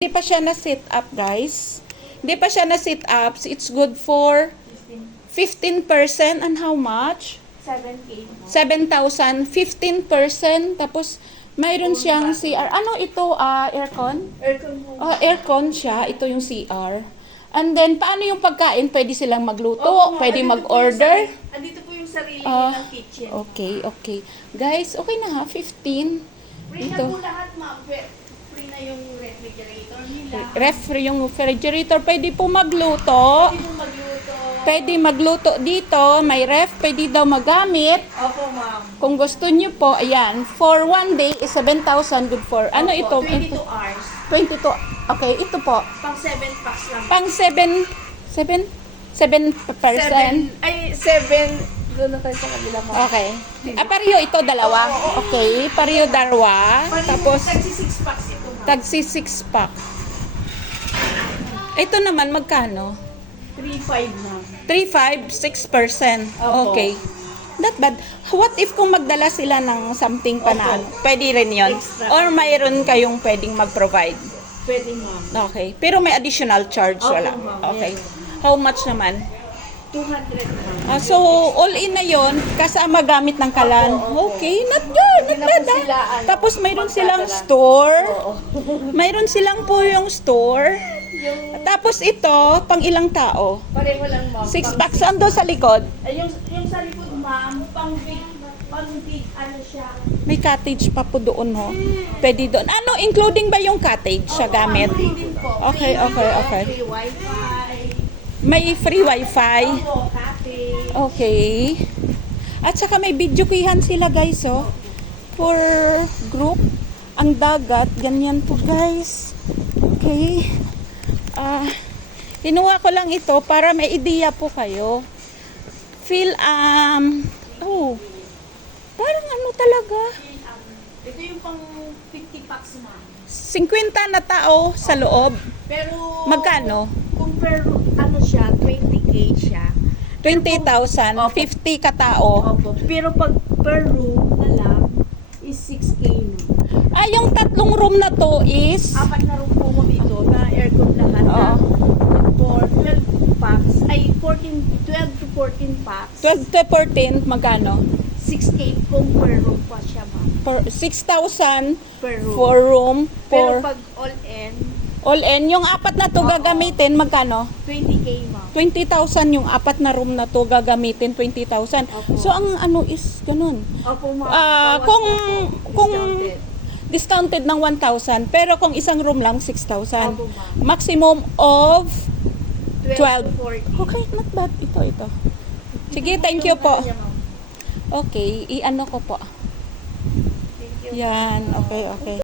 Hindi pa siya na-sit up, guys. Hindi pa siya na-sit up. It's good for 15%. And how much? 7K. 7,000. 15%. Tapos, mayroon siyang CR. Ano ito? Aircon? Aircon mo. Aircon siya. Ito yung CR. And then, paano yung pagkain? Pwede silang magluto? Opo, Pwede andito mag-order? Andito po yung sarili nilang kitchen. Okay, okay. Guys, okay na ha. 15. Free na Dito. po lahat, ma'am. Free na yung refrigerator nila. Refrigerator, yung refrigerator. Pwede po magluto. Pwede po magluto. Pwede magluto dito. May ref. Pwede daw magamit. Opo, ma'am. Kung gusto nyo po, ayan. For 1 day is 7,000 good for. Ano ito? Opo, 22 hours. 22. Okay, ito po. Pang 7 packs lang. Pang 7%. Ay, 7. Doon na tayo sa kabila, ma'am. Okay. Pareho ito, dalawa. Okay, pareho dalawa. Tapos, Tagsi 6 packs ito, ma'am. tagsi 6 pack. Ito naman, magkano? 3.5, ma'am. 3.5, 6%. Opo. Okay. Not bad. What if kung magdala sila ng something pa na, pwede rin yon? Extra. Or mayroon kayong pwedeng mag-provide? Pwede, ma'am. Okay. Pero may additional charge, Opo, wala? ma'am. Okay. Yes. How much naman? 200, ma'am. So, all in na yon kasama gamit ng kalan. Opo, opo. Okay, not good, Hindi not na bad. po sila, Tapos mayroon silang magdadala. store. Oo. Mayroon silang po yung store. Yung Tapos ito, pang ilang tao? pareho lang, ma'am. 6 packs. Ando sa likod. Ay, yung sa likod, ma'am, pang big, ano siya. May cottage pa po doon, ho. Pwede doon. Ano, including ba yung cottage siya gamit? Free din po. Okay, Free okay, internet, okay. Free wifi. May free wifi. Opo, cafe. Okay. At saka may video keyhan sila, guys, oh. For group. Ang dagat. Ganyan po, guys. Okay. Kinuha ko lang ito para may ideya po kayo. Feel, parang ano talaga. Ito yung pang 50 packs, ma'am. 50 na tao sa loob. Pero, Magkano? kung per, ano siya, 20K siya. 20,000, Opo. 50 katao. Opo. Pero pag per room na lang, is 6K na. Yung tatlong room na to is 4 na room po mo ito na aircon lahat na for 12 packs, ay 12 to 14 packs. 12 to 14, magkano? 6K kung per room pa siya, ma'am. For 6,000 Per room. for room. Pero For pag all-in, all in, yung apat na to gagamitin, magkano? 20K, ma'am. 20,000 yung apat na room na to gagamitin, 20,000. Opo. So, ang ano is ganun. Opo, ma'am. Bawas Kung na po. kung Discounted. discounted ng 1,000, pero kung isang room lang, 6,000. Opo, ma'am. Maximum of 12. 12 to 40. Okay, not bad. Ito. Sige, thank you po. Ano niya, ma'am? Okay, i-ano ko po. Thank you. Yan, okay.